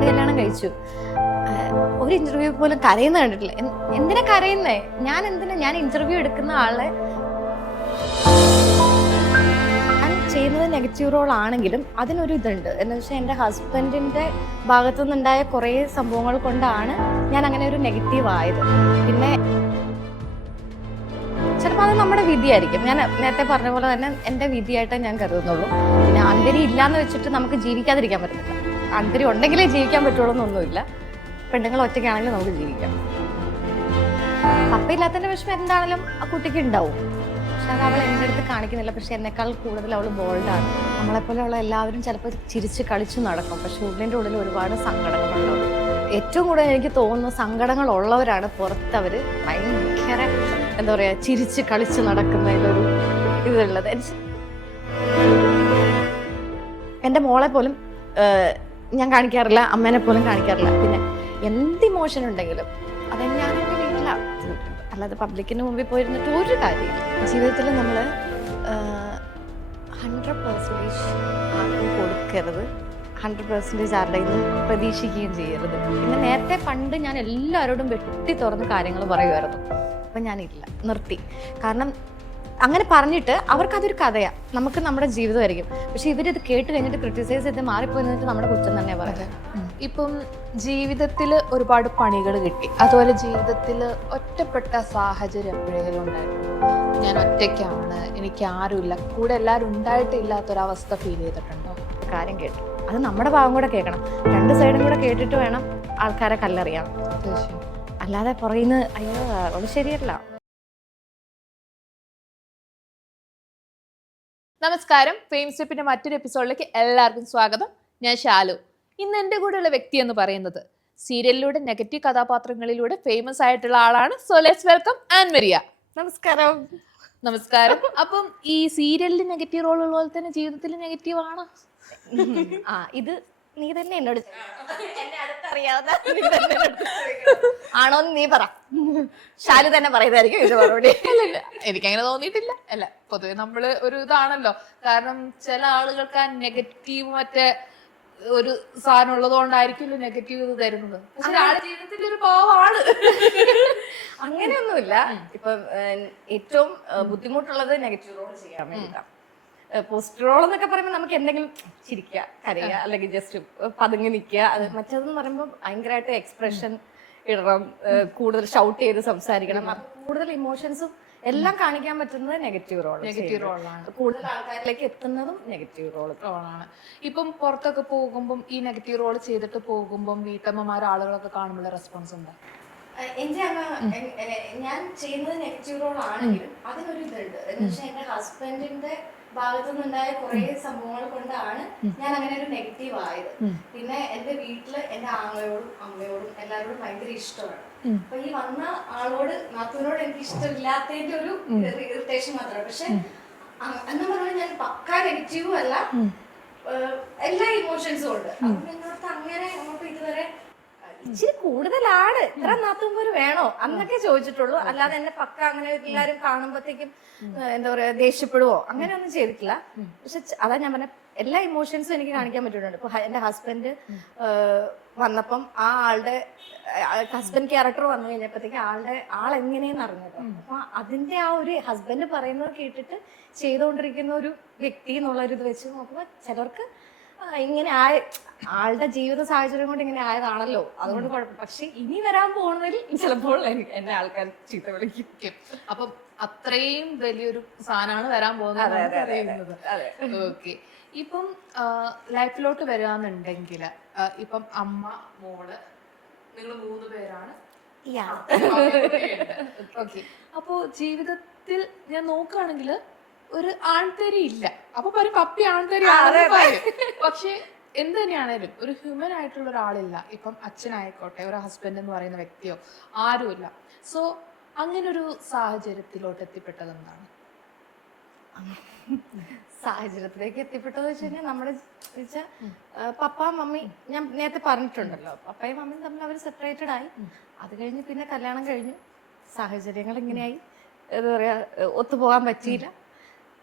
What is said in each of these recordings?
പണ്ട് കല്യാണം കഴിച്ചു. ഒരു ഇന്റർവ്യൂ പോലും കരയുന്ന കണ്ടിട്ടില്ല. എന്തിനാ കരയുന്നേ? ഞാൻ ഇന്റർവ്യൂ എടുക്കുന്ന ആളെ ഞാൻ ചെയ്യുന്നത് നെഗറ്റീവ് റോൾ ആണെങ്കിലും അതിനൊരു ഇതുണ്ട്. എന്ന് വെച്ചാൽ എൻ്റെ ഹസ്ബൻഡിൻ്റെ ഭാഗത്തു നിന്നുണ്ടായ കുറേ സംഭവങ്ങൾ കൊണ്ടാണ് ഞാൻ അങ്ങനെ ഒരു നെഗറ്റീവ് ആയത്. പിന്നെ ചിലപ്പോൾ അത് നമ്മുടെ വിധിയായിരിക്കും. ഞാൻ നേരത്തെ പറഞ്ഞ പോലെ തന്നെ എൻ്റെ വിധിയായിട്ടേ ഞാൻ കരുതുന്നുള്ളൂ. പിന്നെ അന്തരി ഇല്ലാന്ന് വെച്ചിട്ട് നമുക്ക് ജീവിക്കാതിരിക്കാൻ പറ്റത്തില്ല. അന്തരി ഉണ്ടെങ്കിലേ ജീവിക്കാൻ പറ്റുള്ളൂ എന്നൊന്നുമില്ല. പെണ്ണുങ്ങൾ ഒറ്റയ്ക്കാണെങ്കിലും നമുക്ക് ജീവിക്കാം. പപ്പയില്ലാത്തതിൻ്റെ വിഷമം എന്താണെങ്കിലും ആ കുട്ടിക്ക് ഉണ്ടാവും. പക്ഷെ അത് അവൾ എൻ്റെ അടുത്ത് കാണിക്കുന്നില്ല. പക്ഷെ എന്നെക്കാൾ കൂടുതൽ അവൾ ബോൾഡാണ്. നമ്മളെപ്പോലെയുള്ള എല്ലാവരും ചിലപ്പോൾ ചിരിച്ച് കളിച്ച് നടക്കും. പക്ഷെ ഉള്ളിൻ്റെ ഉള്ളിൽ ഒരുപാട് സങ്കടങ്ങളുണ്ടാവും. ഏറ്റവും കൂടുതൽ എനിക്ക് തോന്നുന്നു സങ്കടങ്ങളുള്ളവരാണ് പുറത്തവർ ഭയങ്കര എന്താ പറയുക ചിരിച്ച് കളിച്ച് നടക്കുന്നതിലൊരു ഇതുള്ളത്. എൻ്റെ മോളെ പോലും ഞാൻ കാണിക്കാറില്ല, അമ്മേനെ പോലും കാണിക്കാറില്ല. പിന്നെ എന്ത് ഇമോഷൻ ഉണ്ടെങ്കിലും അത് ഞാൻ എൻ്റെ വീട്ടിലാണ്, അല്ലാതെ പബ്ലിക്കിന് മുമ്പിൽ പോയിരുന്നിട്ട് ഒരു കാര്യമില്ല. ജീവിതത്തിൽ നമ്മൾ 100% ആർക്കും കൊടുക്കരുത്, 100% ആരുടെ നിന്ന് പ്രതീക്ഷിക്കുകയും ചെയ്യരുത്. പിന്നെ നേരത്തെ പണ്ട് ഞാൻ എല്ലാവരോടും വെട്ടി തുറന്ന് കാര്യങ്ങൾ പറയുമായിരുന്നു. അപ്പം ഞാനില്ല, നിർത്തി. കാരണം അങ്ങനെ പറഞ്ഞിട്ട് അവർക്കതൊരു കഥയാണ്, നമുക്ക് നമ്മുടെ ജീവിതമായിരിക്കും. പക്ഷെ ഇവരിത് കേട്ട് കഴിഞ്ഞിട്ട് ക്രിട്ടിസൈസ് ചെയ്ത് മാറിപ്പോയിട്ട് നമ്മുടെ കുറ്റം തന്നെ പറയുന്നത്. ഇപ്പം ജീവിതത്തിൽ ഒരുപാട് പണികൾ കിട്ടി, അതുപോലെ ജീവിതത്തിൽ ഒറ്റപ്പെട്ട സാഹചര്യം എപ്പോഴെങ്കിലും ഉണ്ടായിരുന്നു? ഞാൻ ഒറ്റയ്ക്കാണ്, എനിക്ക് ആരുമില്ല, കൂടെ എല്ലാവരും ഉണ്ടായിട്ടില്ലാത്തൊരവസ്ഥ ഫീൽ ചെയ്തിട്ടുണ്ടോ? കാര്യം കേട്ടു, അത് നമ്മുടെ ഭാഗം കൂടെ കേൾക്കണം. രണ്ട് സൈഡും കൂടെ കേട്ടിട്ട് വേണം ആൾക്കാരെ കല്ലെറിയാം. അല്ലാതെ പറയുന്ന അയ്യോ അത് ശരിയല്ല. നമസ്കാരം, ഫെയിം സ്റ്റെപ്പിന്റെ മറ്റൊരു എപ്പിസോഡിലേക്ക് എല്ലാവർക്കും സ്വാഗതം. ഞാൻ ഷാലു. ഇന്ന് എൻ്റെ കൂടെയുള്ള വ്യക്തി എന്ന് പറയുന്നത് സീരിയലിലൂടെ നെഗറ്റീവ് കഥാപാത്രങ്ങളിലൂടെ ഫേമസ് ആയിട്ടുള്ള ആളാണ്. So let's welcome Ann Maria. നമസ്കാരം. നമസ്കാരം. അപ്പം ഈ സീരിയലിൽ നെഗറ്റീവ് റോൾ ഉള്ള പോലെ തന്നെ ജീവിതത്തിൽ നെഗറ്റീവ് ആണോ? ഇത് നീ തന്നെ എന്നോട് ആണോന്ന് നീ പറ. ഷാലു തന്നെ പറയുന്നതായിരിക്കും ഇത് മറുപടി. എനിക്കങ്ങനെ തോന്നിയിട്ടില്ല. അല്ല, പൊതുവെ നമ്മള് ഒരു ഇതാണല്ലോ, കാരണം ചില ആളുകൾക്ക് ആ നെഗറ്റീവ് മറ്റേ ഒരു സാധനം ഉള്ളത് കൊണ്ടായിരിക്കുമല്ലോ നെഗറ്റീവ് ഇത് തരുന്നത്. പക്ഷെ ആളുടെ ജീവിതത്തിൽ ഒരു പാവമാണ്. അങ്ങനെയൊന്നുമില്ല. ഇപ്പൊ ഏറ്റവും ബുദ്ധിമുട്ടുള്ളത് നെഗറ്റീവ് റോൾ ചെയ്യാൻ വേണ്ടിയിട്ടാണ്. പോസിറ്റീവ് റോൾ എന്നൊക്കെ പറയുമ്പോൾ നമുക്ക് എന്തെങ്കിലും ചിരിക്കുക, കരയുക, അല്ലെങ്കിൽ ജസ്റ്റ് പതുങ്ങി നിൽക്കുക. അത് മറ്റേതെന്ന് പറയുമ്പോൾ ഭയങ്കരമായിട്ട് എക്സ്പ്രഷൻ ഇടണം, കൂടുതൽ ഷൗട്ട് ചെയ്ത് സംസാരിക്കണം. കൂടുതൽ ഇമോഷൻസും എല്ലാം കാണിക്കാൻ പറ്റുന്നത് നെഗറ്റീവ് റോളാണ്. കൂടുതൽ ആൾക്കാരിലേക്ക് എത്തുന്നതും നെഗറ്റീവ് റോളാണ്. ഇപ്പം പുറത്തൊക്കെ പോകുമ്പം ഈ നെഗറ്റീവ് റോൾ ചെയ്തിട്ട് പോകുമ്പം വീട്ടമ്മമാർ ആളുകളൊക്കെ കാണുമ്പോൾ റെസ്പോൺസ് ഉണ്ട്? ഞാൻ ചെയ്യുന്നത് നെഗറ്റീവ് റോൾ ആണെങ്കിലും അതിനൊരു ഇതുണ്ട്. എന്ന് വെച്ചാൽ എന്റെ ഹസ്ബൻഡിന്റെ ഭാഗത്തു നിന്നുണ്ടായ കുറെ സംഭവങ്ങൾ കൊണ്ടാണ് ഞാൻ അങ്ങനെ ഒരു നെഗറ്റീവ് ആയത്. പിന്നെ എന്റെ വീട്ടില് എന്റെ ആങ്ങളയോടും അമ്മയോടും എല്ലാവരോടും ഭയങ്കര ഇഷ്ടമാണ്. അപ്പൊ ഈ വന്ന ആളോട് നാത്തൂനോട് എനിക്ക് ഇഷ്ടമില്ലാത്തതിന്റെ ഒരു ഇറിറ്റേഷൻ മാത്രമാണ്. പക്ഷെ എന്ന് പറഞ്ഞാൽ ഞാൻ പക്കാ നെഗറ്റീവും അല്ല, എല്ലാ ഇമോഷൻസും ഉണ്ട്. അപ്പൊ എന്നോടത്ത് അങ്ങനെ അങ്ങോട്ട് ഇതുവരെ ഇച്ചിരി കൂടുതലാണ്, ഇത്ര നാത്തുമ്പര് വേണോ എന്നൊക്കെ ചോദിച്ചിട്ടുള്ളൂ. അല്ലാതെ എന്നെ പക്ക അങ്ങനെ എല്ലാരും കാണുമ്പോഴത്തേക്കും എന്താ പറയാ ദേഷ്യപ്പെടുവോ അങ്ങനെയൊന്നും ചെയ്തിട്ടില്ല. പക്ഷെ അതാ ഞാൻ പറഞ്ഞ എല്ലാ ഇമോഷൻസും എനിക്ക് കാണിക്കാൻ പറ്റിയിട്ടുണ്ട്. ഇപ്പൊ എന്റെ ഹസ്ബൻഡ് വന്നപ്പം ആ ആളുടെ ഹസ്ബൻഡ് ക്യാരക്ടർ വന്നു കഴിഞ്ഞപ്പോഴത്തേക്ക് ആളെങ്ങനെയെന്ന് അറിഞ്ഞത്. അപ്പൊ അതിന്റെ ആ ഒരു ഹസ്ബൻഡ് പറയുന്നത് കേട്ടിട്ട് ചെയ്തുകൊണ്ടിരിക്കുന്ന ഒരു വ്യക്തി എന്നുള്ളൊരു ഇത് വെച്ച് നോക്കുമ്പോൾ ചിലർക്ക് ഇങ്ങനെ ആളുടെ ജീവിത സാഹചര്യം കൊണ്ട് ഇങ്ങനെ ആയതാണല്ലോ, അതുകൊണ്ട് കുഴപ്പം. പക്ഷെ ഇനി വരാൻ പോകുന്നതിൽ ചിലപ്പോൾ എന്നെ ആൾക്കാർ ചീത്ത വിളിക്കും. അപ്പം അത്രയും വലിയൊരു സാധനമാണ് വരാൻ പോകുന്നത്. ഓക്കെ. ഇപ്പം ലൈഫിലോട്ട് വരാന്നുണ്ടെങ്കിൽ ഇപ്പം അമ്മ, മോള്, നിങ്ങൾ 3 പേരാണ്. ഓക്കെ. അപ്പോ ജീവിതത്തിൽ ഞാൻ നോക്കുകയാണെങ്കിൽ ഒരു ആൺതരി ഇല്ല. അപ്പൊ പറയും പപ്പി ആൺതരി. പക്ഷെ എന്ത് തന്നെയാണേലും ഒരു ഹ്യൂമൻ ആയിട്ടുള്ള ഒരാളില്ല. ഇപ്പം അച്ഛനായിക്കോട്ടെ, ഒരു ഹസ്ബൻഡ് എന്ന് പറയുന്ന വ്യക്തിയോ ആരുമില്ല. സോ അങ്ങനൊരു സാഹചര്യത്തിലോട്ട് എത്തിപ്പെട്ടത് എന്താണ്? സാഹചര്യത്തിലേക്ക് എത്തിപ്പെട്ടത് വെച്ച് കഴിഞ്ഞാൽ നമ്മുടെ പപ്പ മമ്മി, ഞാൻ നേരത്തെ പറഞ്ഞിട്ടുണ്ടല്ലോ, പപ്പയും മമ്മിയും തമ്മിൽ അവർ സെപ്പറേറ്റഡ് ആയി. അത് കഴിഞ്ഞ് പിന്നെ കല്യാണം കഴിഞ്ഞു, സാഹചര്യങ്ങൾ ഇങ്ങനെയായി, എന്താ പറയാ, ഒത്തുപോകാൻ പറ്റിയില്ല.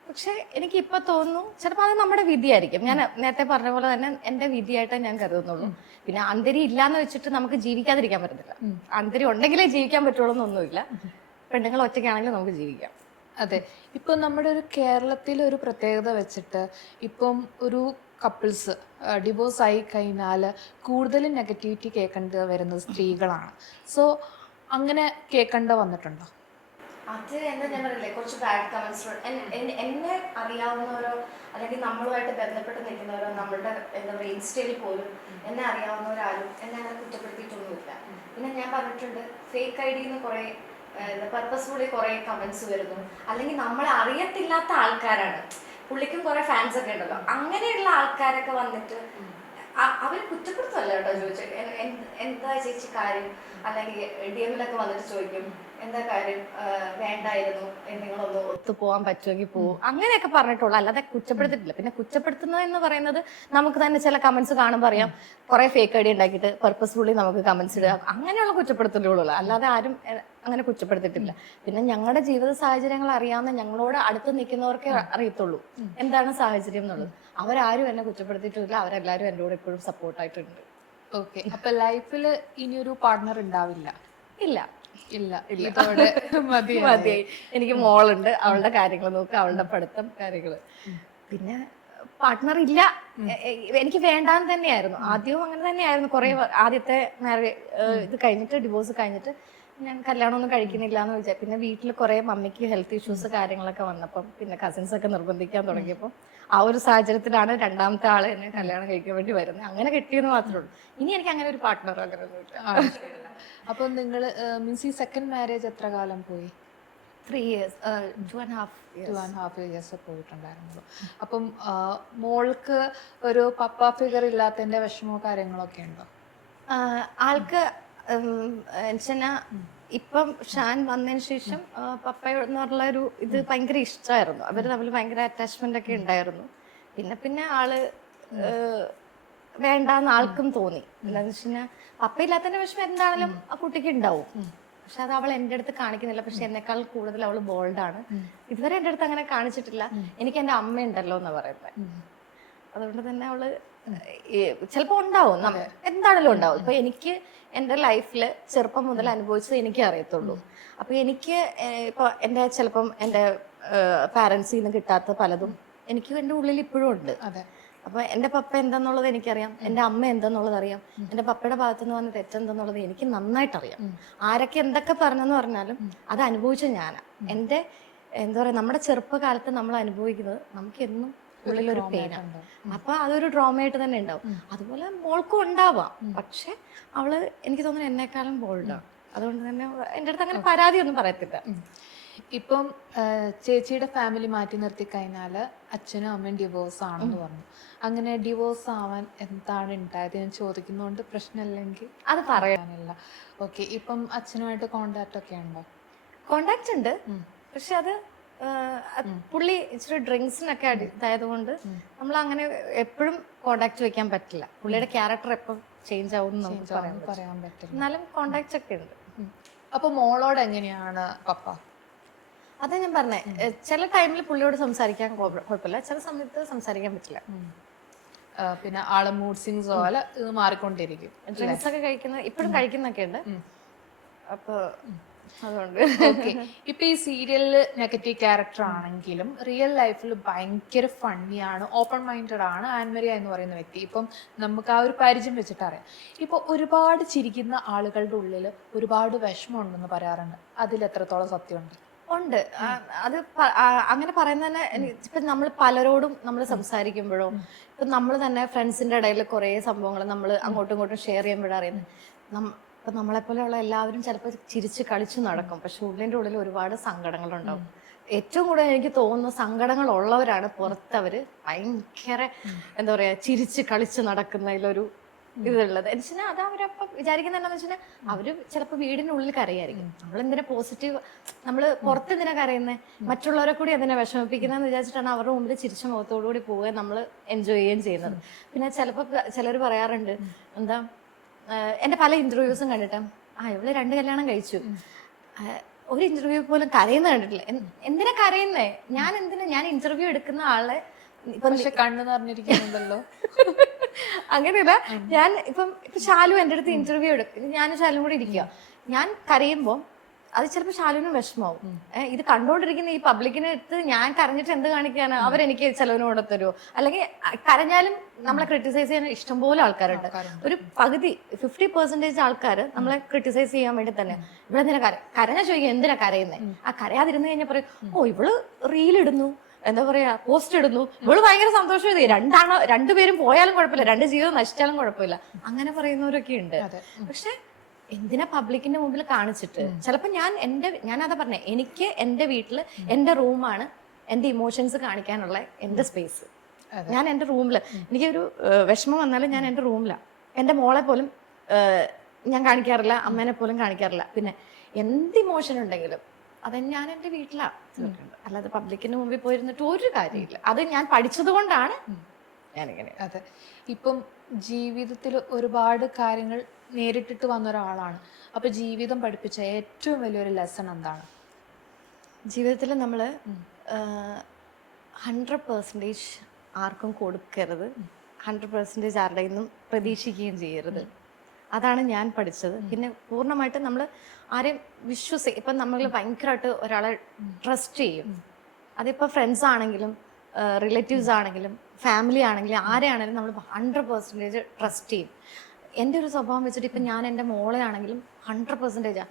പക്ഷെ എനിക്ക് ഇപ്പൊ തോന്നുന്നു ചിലപ്പോൾ അത് നമ്മുടെ വിധിയായിരിക്കും. ഞാൻ നേരത്തെ പറഞ്ഞ പോലെ തന്നെ എന്റെ വിധിയായിട്ടേ ഞാൻ കരുതുന്നുള്ളൂ. പിന്നെ ആന്തരി ഇല്ലാന്ന് വെച്ചിട്ട് നമുക്ക് ജീവിക്കാതിരിക്കാൻ പറ്റത്തില്ല. ആന്തരി ഉണ്ടെങ്കിലേ ജീവിക്കാൻ പറ്റുള്ളൂ എന്നൊന്നുമില്ല. പെണ്ണുങ്ങൾ ഒറ്റയ്ക്കാണെങ്കിലും നമുക്ക് ജീവിക്കാം. അതെ, ഇപ്പൊ നമ്മുടെ ഒരു കേരളത്തിലെ ഒരു പ്രത്യേകത വെച്ചിട്ട് ഇപ്പം ഒരു കപ്പിൾസ് ഡിവോഴ്സ് ആയി കഴിഞ്ഞാൽ കൂടുതലും നെഗറ്റിവിറ്റി കേൾക്കേണ്ടി വരുന്നത് സ്ത്രീകളാണ്. സോ അങ്ങനെ കേൾക്കേണ്ട വന്നിട്ടുണ്ടോ? അത് എന്താ ഞാൻ പറയില്ലേ, കുറച്ച് ബാഡ് കമന്റ്സ് എന്നെ അറിയാവുന്നവരോ അല്ലെങ്കിൽ നമ്മളുമായിട്ട് ബന്ധപ്പെട്ട് നിൽക്കുന്നവരോ നമ്മളുടെ എന്താ പറയുക ഇൻസ്റ്റയിൽ പോലും എന്നെ അറിയാവുന്നവരാരും എന്നെ അങ്ങനെ കുറ്റപ്പെടുത്തിയിട്ടൊന്നുമില്ല. പിന്നെ ഞാൻ പറഞ്ഞിട്ടുണ്ട്, ഫേക്ക് ഐ ഡിന്ന് കുറേ പർപ്പസ്ഫുള്ളി കുറേ കമന്റ്സ് വരുന്നു, അല്ലെങ്കിൽ നമ്മളെ അറിയത്തില്ലാത്ത ആൾക്കാരാണ്. പുള്ളിക്കും കുറേ ഫാൻസ് ഒക്കെ ഉണ്ടല്ലോ, അങ്ങനെയുള്ള ആൾക്കാരൊക്കെ വന്നിട്ട് അവർ കുറ്റപ്പെടുത്തല്ല കേട്ടോ ചോദിച്ചത്, എന്താ ചേച്ചി കാര്യം, അല്ലെങ്കിൽ DM-ലൊക്കെ വന്നിട്ട് ചോദിക്കും എന്താ കാര്യം, വേണ്ടായിരുന്നു, നിങ്ങളൊന്ന് ഒത്തുപോകാൻ പറ്റുമെങ്കിൽ പോവും, അങ്ങനെയൊക്കെ പറഞ്ഞിട്ടുള്ളൂ, അല്ലാതെ കുറ്റപ്പെടുത്തിട്ടില്ല. പിന്നെ കുറ്റപ്പെടുത്തുന്നത് എന്ന് പറയുന്നത് നമുക്ക് തന്നെ ചില കമന്റ്സ് കാണുമ്പോൾ അറിയാം, കുറെ ഫേക്ക് ഐഡി ഉണ്ടാക്കിയിട്ട് പർപ്പസ്ഫുള്ളി നമുക്ക് കമന്റ്സ് ഇടുക, അങ്ങനെയുള്ള കുറ്റപ്പെടുത്തലുള്ളൂ, അല്ലാതെ ആരും അങ്ങനെ കുറ്റപ്പെടുത്തിയിട്ടില്ല. പിന്നെ ഞങ്ങളുടെ ജീവിത സാഹചര്യങ്ങൾ അറിയാവുന്ന ഞങ്ങളോട് അടുത്ത് നിൽക്കുന്നവർക്കേ അറിയത്തുള്ളൂ എന്താണ് സാഹചര്യം എന്നുള്ളത്. അവരാരും എന്നെ കുറ്റപ്പെടുത്തിയിട്ടില്ല, അവരെല്ലാവരും എൻ്റെ കൂടെ എപ്പോഴും സപ്പോർട്ടായിട്ടുണ്ട്. ഓക്കെ, അപ്പൊ ലൈഫിൽ ഇനിയൊരു പാർട്ട്ണർ ഉണ്ടാവില്ല? ഇല്ല ഇല്ല, ഇതോടെ മതിയായി. എനിക്ക് മോളുണ്ട്, അവളുടെ കാര്യങ്ങൾ നോക്കുക, അവളുടെ പഠിത്തം കാര്യങ്ങള്. പിന്നെ പാർട്ട്ണർ ഇല്ല, എനിക്ക് വേണ്ടാന്ന് തന്നെയായിരുന്നു ആദ്യവും, അങ്ങനെ തന്നെയായിരുന്നു. കുറെ ആദ്യത്തെ ഇത് കഴിഞ്ഞിട്ട് ഡിവോഴ്സ് കഴിഞ്ഞിട്ട് ഞാൻ കല്യാണമൊന്നും കഴിക്കുന്നില്ല എന്ന് വിചാരിച്ചു. പിന്നെ വീട്ടിൽ കുറെ മമ്മിക്ക് ഹെൽത്ത് ഇഷ്യൂസ് കാര്യങ്ങളൊക്കെ വന്നപ്പം പിന്നെ കസിൻസ് ഒക്കെ നിർബന്ധിക്കാൻ തുടങ്ങിയപ്പോൾ ആ ഒരു സാഹചര്യത്തിലാണ് രണ്ടാമത്തെ ആള് എന്നെ കല്യാണം കഴിക്കാൻ വേണ്ടി വരുന്നത്. അങ്ങനെ കിട്ടിയെന്ന് മാത്രമേ ഉള്ളൂ. ഇനി എനിക്ക് അങ്ങനെ ഒരു പാർട്ട്ണർ അങ്ങനെ ഒന്നുമില്ല. അപ്പൊ നിങ്ങള് മീൻസ് ഈ സെക്കൻഡ് മാരേജ് എത്ര കാലം പോയി? 3 years, 2.5 years. 2.5 years പോയിട്ടുണ്ടായിരുന്നു. അപ്പം മോൾക്ക് ഒരു പപ്പ ഫിഗർ ഇല്ലാത്തതിന്റെ വിഷമോ കാര്യങ്ങളൊക്കെ ഉണ്ടോ? ആൾക്ക് എന്നുവെച്ചാ ഇപ്പം ഷാൻ വന്നതിന് ശേഷം പപ്പ എന്ന് പറഞ്ഞ ഒരു ഇത് ഭയങ്കര ഇഷ്ടമായിരുന്നു. അവര് തമ്മിൽ ഭയങ്കര അറ്റാച്ച്മെന്റ് ഒക്കെ ഉണ്ടായിരുന്നു. പിന്നെ ആള് വേണ്ടാന്ന് ആൾക്കും തോന്നി. എന്താന്ന് വെച്ച് കഴിഞ്ഞാൽ പപ്പ ഇല്ലാത്തതിന്റെ വിഷമം എന്താണെങ്കിലും ആ കുട്ടിക്ക് ഉണ്ടാവും. പക്ഷെ അത് അവൾ എൻ്റെ അടുത്ത് കാണിക്കുന്നില്ല. പക്ഷെ എന്നെക്കാൾ കൂടുതൽ അവൾ ബോൾഡാണ്. ഇതുവരെ എൻ്റെ അടുത്ത് അങ്ങനെ കാണിച്ചിട്ടില്ല. എനിക്ക് എൻ്റെ അമ്മ ഉണ്ടല്ലോ എന്നാ പറയുന്നത്. അതുകൊണ്ട് തന്നെ അവള് ചിലപ്പോ ഉണ്ടാവും, എന്താണെങ്കിലും ഉണ്ടാവും. ഇപ്പൊ എനിക്ക് എൻ്റെ ലൈഫില് ചെറുപ്പം മുതൽ അനുഭവിച്ചത് എനിക്കേ അറിയത്തുള്ളൂ. അപ്പൊ എനിക്ക് ഇപ്പൊ എൻ്റെ ചിലപ്പം എൻ്റെ പാരന്റ്സിൽ നിന്ന് കിട്ടാത്ത പലതും എനിക്ക് എൻ്റെ ഉള്ളിൽ ഇപ്പോഴും ഉണ്ട്. അപ്പൊ എൻ്റെ പപ്പ എന്താന്നുള്ളത് എനിക്കറിയാം, എൻ്റെ അമ്മ എന്താന്നുള്ളത് അറിയാം, എൻ്റെ പപ്പയുടെ ഭാഗത്തുനിന്ന് വന്ന തെറ്റെന്തെന്നുള്ളത് എനിക്ക് നന്നായിട്ട് അറിയാം. ആരൊക്കെ എന്തൊക്കെ പറഞ്ഞെന്ന് പറഞ്ഞാലും അത് അനുഭവിച്ച ഞാനാ. എൻ്റെ എന്താ പറയാ, നമ്മുടെ ചെറുപ്പകാലത്ത് നമ്മൾ അനുഭവിക്കുന്നത് നമുക്ക് എന്നും ഉള്ളിലൊരു പെയിനാണ്. അപ്പൊ അതൊരു ഡ്രോമയായിട്ട് തന്നെ ഉണ്ടാവും. അതുപോലെ മോൾക്കും ഉണ്ടാവാം. പക്ഷെ അവള് എനിക്ക് തോന്നുന്നു എന്നെക്കാളും ബോൾഡാണ്. അതുകൊണ്ട് തന്നെ എൻ്റെ അടുത്ത് അങ്ങനെ പരാതിയൊന്നും പറയത്തില്ല. ഇപ്പം ചേച്ചിയുടെ ഫാമിലി മാറ്റി നിർത്തി കഴിഞ്ഞാല് അച്ഛനും അമ്മയും ഡിവോഴ്സ് ആണെന്ന് പറഞ്ഞു. അങ്ങനെ ഡിവോഴ്സ് ആവാൻ എന്താണ് ഉണ്ടായത് ഞാൻ ചോദിക്കുന്നതുകൊണ്ട് പ്രശ്നമില്ലെങ്കിൽ അത് പറയാനില്ല. ഓക്കെ, ഇപ്പം അച്ഛനുമായിട്ട് കോണ്ടാക്ട് ഒക്കെ ഉണ്ടോ? കോണ്ടാക്ട് ഉണ്ട്, പക്ഷെ അത് പുള്ളി ഇച്ചിരി ഡ്രിങ്ക്സിനൊക്കെ ഇതായതുകൊണ്ട് നമ്മൾ അങ്ങനെ എപ്പോഴും കോണ്ടാക്ട് വെക്കാൻ പറ്റില്ല. പുള്ളിയുടെ ക്യാരക്ടർ എപ്പം ചേഞ്ച് ആവും നമുക്ക് പറയാൻ പറ്റില്ല. എന്നാലും കോണ്ടാക്ട്സ് ഒക്കെ ഉണ്ട്. അപ്പൊ മോളോട് എങ്ങനെയാണ് പപ്പ? അതാ ഞാൻ പറഞ്ഞേ, ചില ടൈമിൽ പുള്ളിയോട് സംസാരിക്കാൻ കുഴപ്പമില്ല, ചില സമയത്ത് സംസാരിക്കാൻ പറ്റില്ല. പിന്നെ ആള് മൂഡ് സ്വിങ്സ് പോലെ ഇത് മാറിക്കൊണ്ടിരിക്കും. ഡ്രിങ്ക്സ് ഒക്കെ കഴിക്കുന്ന ഇപ്പോഴും കഴിക്കുന്നൊക്കെ ഉണ്ട്. അപ്പൊ അതുകൊണ്ട് ഇപ്പൊ ഈ സീരിയലില് നെഗറ്റീവ് ക്യാരക്ടർ ആണെങ്കിലും റിയൽ ലൈഫിൽ ഭയങ്കര ഫണ്ണിയാണ്, ഓപ്പൺ മൈൻഡഡ് ആണ് ആൻമരിയ എന്ന് പറയുന്ന വ്യക്തി. ഇപ്പം നമുക്ക് ആ ഒരു പരിചയം വെച്ചിട്ട് അറിയാം. ഇപ്പൊ ഒരുപാട് ചിരിക്കുന്ന ആളുകളുടെ ഉള്ളിൽ ഒരുപാട് വിഷമം ഉണ്ടെന്ന് പറയാറുണ്ട്. അതിൽ എത്രത്തോളം സത്യമുണ്ട്? ഉണ്ട്. അത് അങ്ങനെ പറയുന്നതന്നെ ഇപ്പൊ നമ്മൾ പലരോടും നമ്മൾ സംസാരിക്കുമ്പോഴോ ഇപ്പൊ നമ്മൾ തന്നെ ഫ്രണ്ട്സിന്റെ ഇടയിൽ കുറെ സംഭവങ്ങൾ നമ്മൾ അങ്ങോട്ടും ഇങ്ങോട്ടും ഷെയർ ചെയ്യുമ്പോഴറിയുന്നത് ഇപ്പൊ നമ്മളെപ്പോലെയുള്ള എല്ലാവരും ചിലപ്പോൾ ചിരിച്ച് കളിച്ചു നടക്കും, പക്ഷെ ഉള്ളിന്റെ ഉള്ളിൽ ഒരുപാട് സങ്കടങ്ങളുണ്ടാവും. ഏറ്റവും കൂടുതൽ എനിക്ക് തോന്നുന്നു സങ്കടങ്ങൾ ഉള്ളവരാണ് പുറത്തവര് ഭയങ്കര എന്താ പറയാ ചിരിച്ച് കളിച്ച് നടക്കുന്നതിലൊരു ഇതുള്ളത്. എന്നുവെച്ചാൽ അത് അവരപ്പൊ വിചാരിക്കുന്നത് എന്താണെന്ന് വെച്ചാൽ അവര് ചിലപ്പോൾ വീടിനുള്ളിൽ കരയായിരിക്കും. നമ്മളെന്തിനാ പോസിറ്റീവ്, നമ്മള് പുറത്തെന്തിനാ കരയുന്നത്, മറ്റുള്ളവരെ കൂടി എന്തിനാ വിഷമിപ്പിക്കുന്നതെന്ന് വിചാരിച്ചിട്ടാണ് അവരുടെ മുമ്പിൽ ചിരിച്ച മുഖത്തോടുകൂടി പോവുക, നമ്മൾ എൻജോയ് ചെയ്യുകയും ചെയ്യുന്നത്. പിന്നെ ചിലപ്പോൾ ചിലർ പറയാറുണ്ട് എന്താ, എന്റെ പല ഇന്റർവ്യൂസും കണ്ടിട്ട് ഇവള് 2 കല്യാണം കഴിച്ചു, ഒരു ഇന്റർവ്യൂ പോലും കരയുന്ന കണ്ടിട്ടില്ല. എന്തിനാ കരയുന്നേ? ഞാൻ ഇന്റർവ്യൂ എടുക്കുന്ന ആളെ ഇപ്പൊ പക്ഷെ കണ്ണ് നിറഞ്ഞിരിക്കുന്നുണ്ടല്ലോ. അങ്ങനെയല്ല, ഞാൻ ഇപ്പൊ ശാലു എൻ്റെ അടുത്ത് ഇന്റർവ്യൂ എടുക്കും, ഞാനും ശാലും കൂടി ഇരിക്കുക, ഞാൻ കരയുമ്പോ അത് ചിലപ്പോൾ ശാലുവിനും വിഷമാവും. ഇത് കണ്ടോണ്ടിരിക്കുന്ന ഈ പബ്ലിക്കിനെ അടുത്ത് ഞാൻ കരഞ്ഞിട്ട് എന്ത് കാണിക്കാണ്, അവരെനിക്ക് ചെലവിന് കൊണ്ടു തരുമോ? അല്ലെങ്കിൽ കരഞ്ഞാലും നമ്മളെ ക്രിട്ടിസൈസ് ചെയ്യാൻ ഇഷ്ടംപോലെ ആൾക്കാരുണ്ട്. ഒരു പകുതി 50% ആൾക്കാർ നമ്മളെ ക്രിട്ടിസൈസ് ചെയ്യാൻ വേണ്ടി തന്നെ. ഇവിടെ എന്തിനാ കരഞ്ഞാൽ ചോദിക്കുക എന്തിനാ കരയുന്നേ? ആ കരയാതിരുന്ന് കഴിഞ്ഞാൽ പറയും, ഓ ഇവള് റീൽ ഇടുന്നു, എന്താ പറയാ, പോസ്റ്റ് ഇടുന്നു, ഇവള് ഭയങ്കര സന്തോഷം, രണ്ടുപേരും പോയാലും കുഴപ്പമില്ല, രണ്ട് ജീവിതം നശിച്ചാലും കുഴപ്പമില്ല, അങ്ങനെ പറയുന്നവരൊക്കെ ഉണ്ട്. പക്ഷെ എന്തിനാ പബ്ലിക്കിന്റെ മുമ്പിൽ കാണിച്ചിട്ട്? ചിലപ്പോ ഞാനതാ പറഞ്ഞേ, എനിക്ക് എന്റെ വീട്ടില് എന്റെ റൂമാണ് എന്റെ ഇമോഷൻസ് കാണിക്കാനുള്ള എന്റെ സ്പേസ്. ഞാൻ എന്റെ റൂമില് എനിക്കൊരു വിഷമം വന്നാലും ഞാൻ എന്റെ റൂമിലാണ്. എന്റെ മോളെ പോലും ഞാൻ കാണിക്കാറില്ല, അമ്മേനെ പോലും കാണിക്കാറില്ല. പിന്നെ എന്ത് ഇമോഷൻ ഉണ്ടെങ്കിലും അത് ഞാൻ എൻ്റെ വീട്ടിലാണ്, അല്ലാതെ പബ്ലിക്കിന്റെ മുമ്പിൽ പോയിരുന്നിട്ട് ഒരു കാര്യമില്ല. അത് ഞാൻ പഠിച്ചത് കൊണ്ടാണ് ഞാനിങ്ങനെ. അതെ, ഇപ്പം ജീവിതത്തിൽ ഒരുപാട് കാര്യങ്ങൾ നേരിട്ടിട്ട് വന്ന ഒരാളാണ്. അപ്പൊ ജീവിതം പഠിപ്പിച്ച ഏറ്റവും വലിയൊരു ലെസൺ എന്താണ്? ജീവിതത്തിൽ നമ്മൾ 100% ആർക്കും കൊടുക്കരുത്, 100% ആരുടെ നിന്നും പ്രതീക്ഷിക്കുകയും ചെയ്യരുത്. അതാണ് ഞാൻ പഠിച്ചത്. പിന്നെ പൂർണ്ണമായിട്ട് നമ്മൾ ആരെയും ഇപ്പം നമ്മൾ ഭയങ്കരമായിട്ട് ഒരാളെ ട്രസ്റ്റ് ചെയ്യും. അതിപ്പോൾ ഫ്രണ്ട്സ് ആണെങ്കിലും റിലേറ്റീവ്സ് ആണെങ്കിലും ഫാമിലി ആണെങ്കിലും ആരെയാണെങ്കിലും നമ്മൾ 100% ട്രസ്റ്റ് ചെയ്യും. എൻ്റെ ഒരു സ്വഭാവം വെച്ചിട്ട് ഇപ്പം ഞാൻ എൻ്റെ മോളെ ആണെങ്കിലും 100%.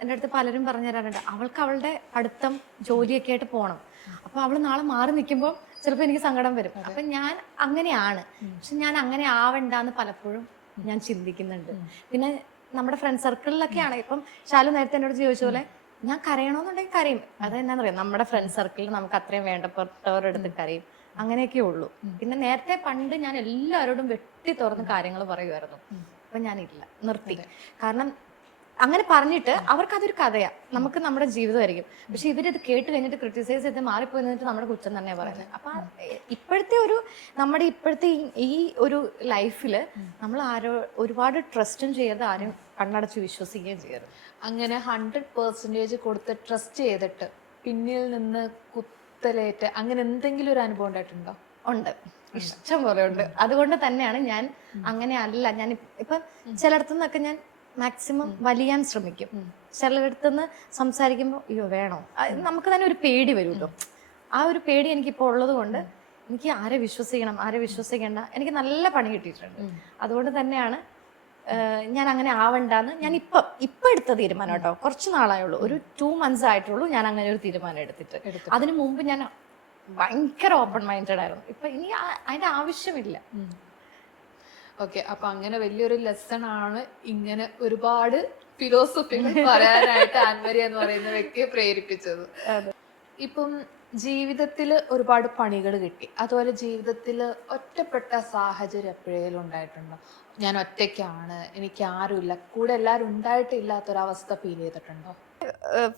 എൻ്റെ അടുത്ത് പലരും പറഞ്ഞു തരാറുണ്ട്, അവൾക്ക് അവളുടെ പഠിത്തം ജോലിയൊക്കെ ആയിട്ട് പോകണം, അപ്പോൾ അവൾ നാളെ മാറി നിൽക്കുമ്പോൾ ചിലപ്പോൾ എനിക്ക് സങ്കടം വരും. അപ്പം ഞാൻ അങ്ങനെയാണ്, പക്ഷെ ഞാൻ അങ്ങനെ ആവണ്ടെന്ന് പലപ്പോഴും ഞാൻ ചിന്തിക്കുന്നുണ്ട്. പിന്നെ നമ്മുടെ ഫ്രണ്ട് സർക്കിളിലൊക്കെയാണ്, ഇപ്പം ശാലു നേരത്തെ എന്നോട് ചോദിച്ച പോലെ ഞാൻ കരയണമെന്നുണ്ടെങ്കിൽ കരയും. അതെന്നാന്ന് പറയാം, നമ്മുടെ ഫ്രണ്ട് സർക്കിളിൽ നമുക്ക് അത്രയും വേണ്ടപ്പെട്ടവരുടെ അടുത്ത് കരയും, അങ്ങനെയൊക്കെ ഉള്ളൂ. പിന്നെ നേരത്തെ പണ്ട് ഞാൻ എല്ലാവരോടും വെട്ടി തുറന്ന് കാര്യങ്ങൾ പറയുമായിരുന്നു. അപ്പൊ ഞാനില്ല, നിർത്തി. കാരണം അങ്ങനെ പറഞ്ഞിട്ട് അവർക്കതൊരു കഥയാ, നമുക്ക് നമ്മുടെ ജീവിതമായിരിക്കും. പക്ഷെ ഇവരിത് കേട്ട് കഴിഞ്ഞിട്ട് ക്രിട്ടിസൈസ് ചെയ്ത് മാറിപ്പോയി നിന്നിട്ട് നമ്മുടെ കുറ്റം തന്നെയാണ് പറയുന്നത്. അപ്പൊ നമ്മുടെ ഇപ്പോഴത്തെ ഈ ഒരു ലൈഫില് നമ്മൾ ഒരുപാട് ട്രസ്റ്റും ചെയ്യരുത്, ആരും കണ്ണടച്ച് വിശ്വസിക്കുകയും ചെയ്യരുത്. അങ്ങനെ 100% കൊടുത്ത് ട്രസ്റ്റ് ചെയ്തിട്ട് പിന്നിൽ നിന്ന് കുത്തലേറ്റ് അങ്ങനെ എന്തെങ്കിലും ഒരു അനുഭവം ഉണ്ടായിട്ടുണ്ടോ? ഉണ്ട്, ഇഷ്ടം പോലെ ഉണ്ട്. അതുകൊണ്ട് തന്നെയാണ് ഞാൻ അങ്ങനെ അല്ല. ഞാൻ ഇപ്പം ചിലയിടത്തുനിന്നൊക്കെ ഞാൻ മാക്സിമം വലിയാൻ ശ്രമിക്കും. ചിലയിടത്തുനിന്ന് സംസാരിക്കുമ്പോൾ അയ്യോ വേണോ, നമുക്ക് തന്നെ ഒരു പേടി വരുമല്ലോ. ആ ഒരു പേടി എനിക്കിപ്പോൾ ഉള്ളത് കൊണ്ട് എനിക്ക് ആരെ വിശ്വസിക്കണം ആരെ വിശ്വസിക്കേണ്ട എനിക്ക് നല്ല പണി കിട്ടിയിട്ടുണ്ട്. അതുകൊണ്ട് തന്നെയാണ് ഞാൻ അങ്ങനെ ആവണ്ടെന്ന് ഞാൻ ഇപ്പൊ എടുത്ത തീരുമാനം കേട്ടോ. കുറച്ച് നാളായുള്ളൂ, ഒരു 2 months ആയിട്ടുള്ളൂ ഞാൻ അങ്ങനെ ഒരു തീരുമാനം എടുത്തിട്ട്. അതിനു മുമ്പ് ഞാൻ ഭയങ്കര ഓപ്പൺ മൈൻഡഡ് ആയിരുന്നു. ഇപ്പൊ ഇനി അതിന്റെ ആവശ്യമില്ല. ഓക്കെ, അപ്പൊ അങ്ങനെ വലിയൊരു ലെസൺ ആണ് ഇങ്ങനെ ഒരുപാട് ഫിലോസഫികൾ പറയാനായിട്ട് ആൻമരി എന്ന് പറയുന്ന വ്യക്തിയെ പ്രേരിപ്പിച്ചത്. ഇപ്പം ജീവിതത്തിൽ ഒരുപാട് പണികൾ കിട്ടി, അതുപോലെ ജീവിതത്തിൽ ഒറ്റപ്പെട്ട സാഹചര്യം എപ്പോഴേലും ഉണ്ടായിട്ടുണ്ടോ? ഞാൻ ഒറ്റയ്ക്കാണ്, എനിക്ക് ആരുമില്ല, കൂടെ എല്ലാവരും ഉണ്ടായിട്ടില്ലാത്തൊരവസ്ഥ ഫീൽ ചെയ്തിട്ടുണ്ടോ?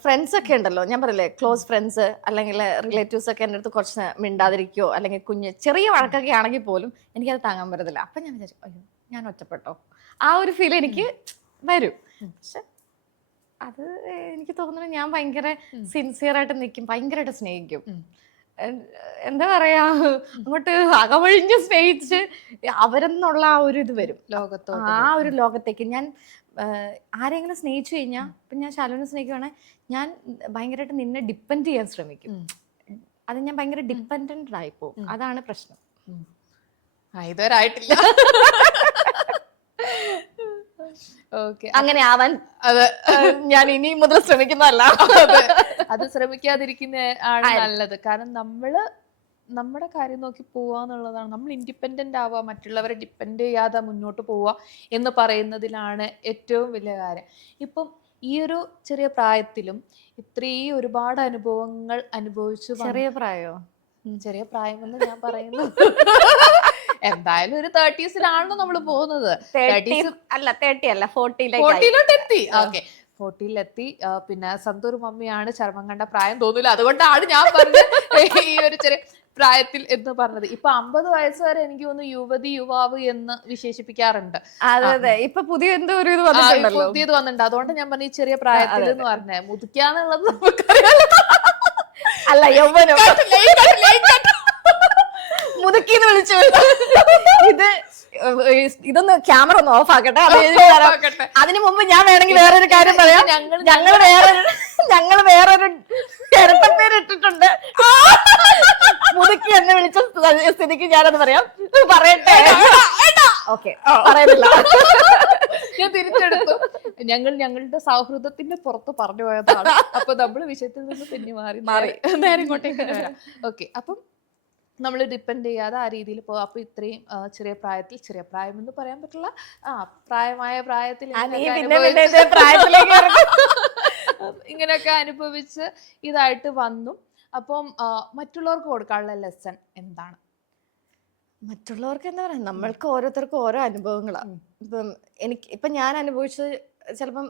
ഫ്രണ്ട്സ് ഒക്കെ ഉണ്ടല്ലോ, ഞാൻ പറയില്ലേ, ക്ലോസ് ഫ്രണ്ട്സ് അല്ലെങ്കിൽ റിലേറ്റീവ്സ് ഒക്കെ എൻ്റെ അടുത്ത് കുറച്ച് മിണ്ടാതിരിക്കോ അല്ലെങ്കിൽ ചെറിയ വഴക്കൊക്കെ ആണെങ്കിൽ പോലും എനിക്കത് താങ്ങാൻ പറ്റത്തില്ല. അപ്പം ഞാൻ വിചാരിച്ചു അയ്യോ ഞാൻ ഒറ്റപ്പെട്ടോ, ആ ഒരു ഫീൽ എനിക്ക് വരും. പക്ഷെ അത് എനിക്ക് തോന്നുന്നു ഞാൻ ഭയങ്കര സിൻസിയറായിട്ട് നിൽക്കും, ഭയങ്കരമായിട്ട് സ്നേഹിക്കും. എന്താ പറയാ, അങ്ങോട്ട് അകവഴിഞ്ഞ് സ്നേഹിച്ച് അവരെന്നുള്ള ആ ഒരു ഇത് വരും ലോകത്തോ. ആ ഒരു ലോകത്തേക്ക് ഞാൻ ആരെങ്കിലും സ്നേഹിച്ചു കഴിഞ്ഞാൽ, ഇപ്പം ഞാൻ ശാലുവിനെ സ്നേഹിക്കുകയാണെങ്കിൽ ഞാൻ ഭയങ്കരമായിട്ട് നിന്നെ ഡിപ്പെൻഡ് ചെയ്യാൻ ശ്രമിക്കും. അത് ഞാൻ ഭയങ്കര ഡിപ്പെൻഡന്റ് ആയിപ്പോ, അതാണ് പ്രശ്നം. ഇതുവരെ ആയിട്ടില്ല. അങ്ങനെ ആവാൻ ഞാൻ ഇനി മുതൽ ശ്രമിക്കുന്നതല്ല. അത് ശ്രമിക്കാതിരിക്കുന്ന ആണ് നല്ലത്. കാരണം നമ്മുടെ കാര്യം നോക്കി പോവാന്നുള്ളതാണ്. നമ്മൾ ഇൻഡിപെൻഡന്റ് ആവുക, മറ്റുള്ളവരെ ഡിപ്പെൻഡ് ചെയ്യാതെ മുന്നോട്ട് പോവുക എന്ന് പറയുന്നതിലാണ് ഏറ്റവും വലിയ കാര്യം. ഇപ്പം ഈ ഒരു ചെറിയ പ്രായത്തിലും ഇത്രയും ഒരുപാട് അനുഭവങ്ങൾ അനുഭവിച്ചു. ചെറിയ പ്രായോ? ചെറിയ പ്രായമെന്ന് ഞാൻ പറയുന്നു, എന്തായാലും ഒരു 30s നമ്മൾ പോകുന്നത്. 40 എത്തി. ഓക്കെ, 40 പിന്നെ സന്തൂർ മമ്മിയാണ് ചർമ്മം കണ്ട പ്രായം തോന്നില്ല, അതുകൊണ്ടാണ് ഞാൻ പറഞ്ഞത് ഈ ഒരു ചെറിയ പ്രായത്തിൽ എന്ന് പറഞ്ഞത്. ഇപ്പൊ 50 വയസ്സ് വരെ എനിക്ക് തോന്നുന്നു യുവതി യുവാവ് എന്ന് വിശേഷിപ്പിക്കാറുണ്ട്. അതെ ഇപ്പൊ പുതിയ എന്തോ ഒരു ഇത് പുതിയത് വന്നിട്ടുണ്ട്. അതുകൊണ്ട് ഞാൻ പറഞ്ഞ ഈ ചെറിയ പ്രായത്തിൽ എന്ന് പറഞ്ഞേ മുതിക്കാന്നുള്ളത് നമുക്കറിയാം. അല്ല യൗവനം മുതുക്കിന്ന് വിളിച്ചു. ഇതൊന്ന് ക്യാമറ ഒന്ന് ഓഫ് ആക്കട്ടെ. അതിനു മുമ്പ് ഞാൻ വേണമെങ്കിൽ വേറൊരു കാര്യം പറയാം. ഞങ്ങൾ വേറൊരു ഇരട്ടപ്പേര് ഇട്ടിട്ടുണ്ട്. മുതുക്കി എന്നെ വിളിച്ച സ്ഥിതിക്ക് ഞാനത് പറയാം. പറയട്ടെ. ഓക്കെ പറയുന്നില്ല. ഞാൻ തിരിച്ചെടുത്തു. ഞങ്ങളുടെ സൗഹൃദത്തിന്റെ പുറത്ത് പറഞ്ഞു പോയതാണ്. അപ്പൊ നമ്മള് വിഷയത്തിൽ നിന്ന് പിന്നെ മാറി നേരെ ഇങ്ങോട്ടേക്ക് വരാം. ഓക്കെ, അപ്പം നമ്മൾ ഡിപ്പെൻഡ് ചെയ്യാതെ ആ രീതിയിൽ പോകും. അപ്പൊ ഇത്രയും ചെറിയ പ്രായത്തിൽ, ചെറിയ പ്രായം എന്ന് പറയാൻ പറ്റില്ല, പ്രായമായ പ്രായത്തിൽ ഇങ്ങനെയൊക്കെ അനുഭവിച്ച് ഇതായിട്ട് വന്നു. അപ്പം മറ്റുള്ളവർക്ക് കൊടുക്കാനുള്ള ലെസൺ എന്താണ്? മറ്റുള്ളവർക്ക് എന്താ പറയാ, നമ്മൾക്ക് ഓരോരുത്തർക്കും ഓരോ അനുഭവങ്ങളാണ്. ഇപ്പം ഞാൻ അനുഭവിച്ചത് ചിലപ്പം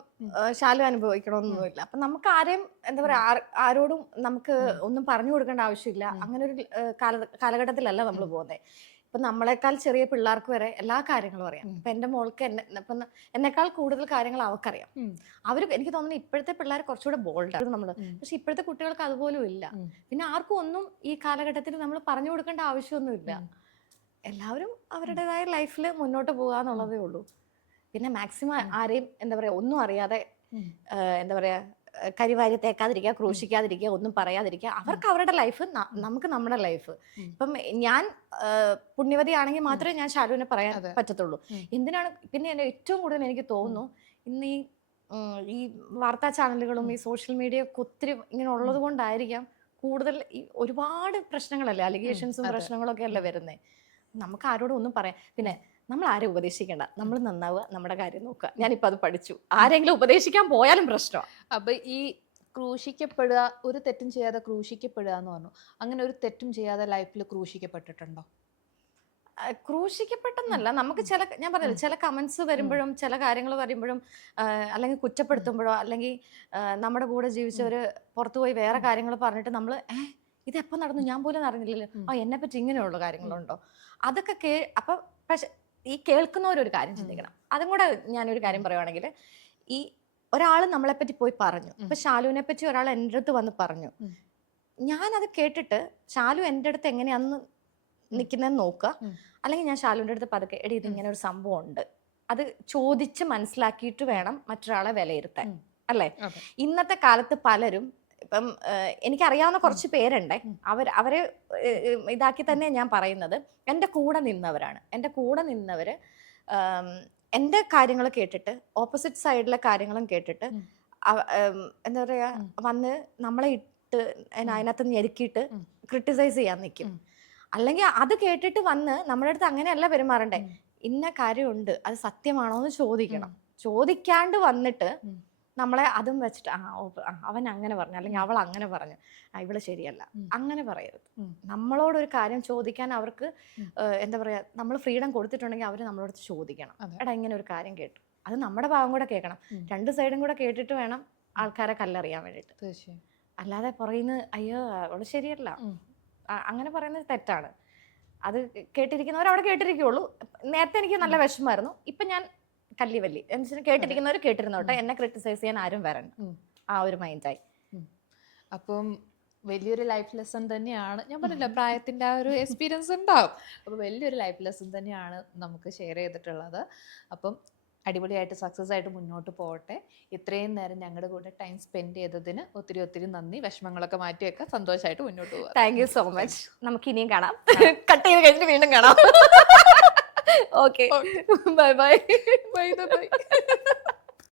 ശാലു അനുഭവിക്കണമെന്നൊന്നുമില്ല. അപ്പൊ നമുക്ക് ആരെയും എന്താ പറയാ, ആരോടും നമുക്ക് ഒന്നും പറഞ്ഞു കൊടുക്കേണ്ട ആവശ്യമില്ല. അങ്ങനെ ഒരു കാലഘട്ടത്തിലല്ല നമ്മൾ പോകുന്നത്. ഇപ്പൊ നമ്മളെക്കാൾ ചെറിയ പിള്ളേർക്ക് വരെ എല്ലാ കാര്യങ്ങളും അറിയാം. ഇപ്പൊ എന്റെ മോൾക്ക് എന്നെക്കാൾ കൂടുതൽ കാര്യങ്ങൾ അവർക്കറിയാം. എനിക്ക് തോന്നുന്നു ഇപ്പോഴത്തെ പിള്ളേർ കുറച്ചുകൂടെ ബോൾഡാണ് നമ്മള്. പക്ഷെ ഇപ്പോഴത്തെ കുട്ടികൾക്ക് അതുപോലും ഇല്ല. പിന്നെ ആർക്കും ഒന്നും ഈ കാലഘട്ടത്തിൽ നമ്മൾ പറഞ്ഞു കൊടുക്കേണ്ട ആവശ്യമൊന്നുമില്ല. എല്ലാവരും അവരുടേതായ ലൈഫിൽ മുന്നോട്ട് പോകാന്നുള്ളതേ ഉള്ളൂ. പിന്നെ മാക്സിമം ആരെയും എന്താ പറയാ ഒന്നും അറിയാതെ എന്താ പറയാ കരിവാരി തേക്കാതിരിക്കുക, ക്രൂശിക്കാതിരിക്കുക, ഒന്നും പറയാതിരിക്കുക. അവർക്ക് അവരുടെ ലൈഫ്, നമുക്ക് നമ്മുടെ ലൈഫ്. ഇപ്പം ഞാൻ പുണ്യവതി ആണെങ്കിൽ മാത്രമേ ഞാൻ ശാലുവിനെ പറയാൻ പറ്റത്തുള്ളൂ. എന്തിനാണ് പിന്നെ എന്നെ ഏറ്റവും കൂടുതൽ എനിക്ക് തോന്നുന്നു ഇന്ന് ഈ വാർത്താ ചാനലുകളും ഈ സോഷ്യൽ മീഡിയ ഒക്കെ ഒത്തിരി ഇങ്ങനെ ഉള്ളത് കൊണ്ടായിരിക്കാം കൂടുതൽ ഈ ഒരുപാട് പ്രശ്നങ്ങളല്ലേ, അലിഗേഷൻസും പ്രശ്നങ്ങളൊക്കെ അല്ലേ വരുന്നത്. നമുക്ക് ആരോടും ഒന്നും പറയാം. പിന്നെ നമ്മൾ ആരും ഉപദേശിക്കേണ്ട, നമ്മൾ നന്നാവുക, നമ്മുടെ കാര്യം നോക്കുക. ഞാനിപ്പോൾ അത് പഠിച്ചു. ആരെങ്കിലും ഉപദേശിക്കാൻ പോയാലും പ്രശ്നമാണ്. അപ്പൊ ഈ ക്രൂശിക്കപ്പെടുക, ഒരു തെറ്റും ചെയ്യാതെ ക്രൂശിക്കപ്പെടുക എന്ന് പറഞ്ഞു. അങ്ങനെ ഒരു തെറ്റും ചെയ്യാതെ ലൈഫിൽ ക്രൂശിക്കപ്പെട്ടിട്ടുണ്ടോ? ക്രൂശിക്കപ്പെട്ടെന്നല്ല, നമുക്ക് ഞാൻ പറഞ്ഞില്ല, ചില കമന്റ്സ് വരുമ്പോഴും ചില കാര്യങ്ങൾ വരുമ്പോഴും അല്ലെങ്കിൽ കുറ്റപ്പെടുത്തുമ്പോഴോ അല്ലെങ്കിൽ നമ്മുടെ കൂടെ ജീവിച്ചവര് പുറത്തുപോയി വേറെ കാര്യങ്ങൾ പറഞ്ഞിട്ട് നമ്മൾ ഇതെപ്പോൾ നടന്നു ഞാൻ പോലും അറിഞ്ഞില്ലല്ലോ, എന്നെ പറ്റി ഇങ്ങനെയുള്ള കാര്യങ്ങളുണ്ടോ, അതൊക്കെ അപ്പൊ പക്ഷെ ഈ കേൾക്കുന്നവരൊരു കാര്യം ചിന്തിക്കണം. അതും കൂടെ ഞാനൊരു കാര്യം പറയുവാണെങ്കിൽ, ഈ ഒരാൾ നമ്മളെപ്പറ്റി പോയി പറഞ്ഞു. ഇപ്പൊ ശാലുവിനെ പറ്റി ഒരാൾ എൻ്റെ അടുത്ത് വന്ന് പറഞ്ഞു, ഞാനത് കേട്ടിട്ട് ശാലു എൻ്റെ അടുത്ത് എങ്ങനെയാന്ന് നിൽക്കുന്നതെന്ന് നോക്കുക. അല്ലെങ്കിൽ ഞാൻ ശാലുവിൻ്റെ അടുത്ത് പതുക്കെ, എടി ഇതിങ്ങനെ ഒരു സംഭവം ഉണ്ട്, അത് ചോദിച്ച് മനസ്സിലാക്കിയിട്ട് വേണം മറ്റൊരാളെ വിലയിരുത്താൻ, അല്ലേ? ഇന്നത്തെ കാലത്ത് പലരും, ഇപ്പം എനിക്കറിയാവുന്ന കുറച്ച് പേരുണ്ടേ, അവരെ ഇതാക്കി തന്നെ ഞാൻ പറയുന്നത്, എൻ്റെ കൂടെ നിന്നവരാണ്. എൻ്റെ കൂടെ നിന്നവര് എൻ്റെ കാര്യങ്ങൾ കേട്ടിട്ട് ഓപ്പോസിറ്റ് സൈഡിലെ കാര്യങ്ങളും കേട്ടിട്ട് എന്താ പറയാ വന്ന് നമ്മളെ ഇട്ട് അതിനകത്ത് ഞെരുക്കിയിട്ട് ക്രിട്ടിസൈസ് ചെയ്യാൻ നിൽക്കും. അല്ലെങ്കിൽ അത് കേട്ടിട്ട് വന്ന് നമ്മുടെ അടുത്ത് അങ്ങനെയല്ല പെരുമാറണ്ടേ, ഇന്ന കാര്യമുണ്ട് അത് സത്യമാണോ എന്ന് ചോദിക്കണം. ചോദിക്കാണ്ട് വന്നിട്ട് നമ്മളെ അതും വെച്ചിട്ട് അവൻ അങ്ങനെ പറഞ്ഞു അല്ലെങ്കിൽ അവൾ അങ്ങനെ പറഞ്ഞു, ഇവള് ശരിയല്ല, അങ്ങനെ പറയരുത്. നമ്മളോടൊരു കാര്യം ചോദിക്കാൻ അവർക്ക് എന്താ പറയാ, നമ്മൾ ഫ്രീഡം കൊടുത്തിട്ടുണ്ടെങ്കിൽ അവർ നമ്മളോട് ചോദിക്കണം, എടാ ഇങ്ങനെ ഒരു കാര്യം കേട്ടു, അത് നമ്മുടെ ഭാഗം കൂടെ കേൾക്കണം. രണ്ട് സൈഡും കൂടെ കേട്ടിട്ട് വേണം ആൾക്കാരെ കല്ലെറിയാൻ വേണ്ടിയിട്ട്. അല്ലാതെ പറയുന്നത് അയ്യോ അവള് ശരിയല്ല, അങ്ങനെ പറയുന്നത് തെറ്റാണ്. അത് കേട്ടിരിക്കുന്നവർ അവിടെ കേട്ടിരിക്കുള്ളൂ. നേരത്തെ എനിക്ക് നല്ല വിഷമമായിരുന്നു, ഇപ്പൊ ഞാൻ കല്ലിവല്ലി എന്ന് കേട്ടിരിക്കുന്നവർ കേട്ടിരുന്നോട്ടെ, എന്നെ ക്രിട്ടിസൈസ് ചെയ്യാൻ ആരും വരണം, ആ ഒരു മൈൻഡായി. അപ്പം വലിയൊരു ലൈഫ് ലെസൺ തന്നെയാണ്. ഞാൻ പറഞ്ഞില്ല, പ്രായത്തിന്റെ ആ ഒരു എക്സ്പീരിയൻസ് ഉണ്ടാവും. അപ്പൊ വലിയൊരു ലൈഫ് ലെസൺ തന്നെയാണ് നമുക്ക് ഷെയർ ചെയ്തിട്ടുള്ളത്. അപ്പം അടിപൊളിയായിട്ട് സക്സസ് ആയിട്ട് മുന്നോട്ട് പോകട്ടെ. ഇത്രയും നേരം ഞങ്ങളുടെ കൂടെ ടൈം സ്പെൻഡ് ചെയ്തതിന് ഒത്തിരി ഒത്തിരി നന്ദി. വിഷമങ്ങളൊക്കെ മാറ്റിയൊക്കെ സന്തോഷമായിട്ട് മുന്നോട്ട് പോകാം. Thank you so much. നമുക്ക് ഇനിയും കാണാം, കട്ട് ചെയ്ത് കഴിഞ്ഞിട്ട് വീണ്ടും കാണാം. Okay, bye bye. Bye bye.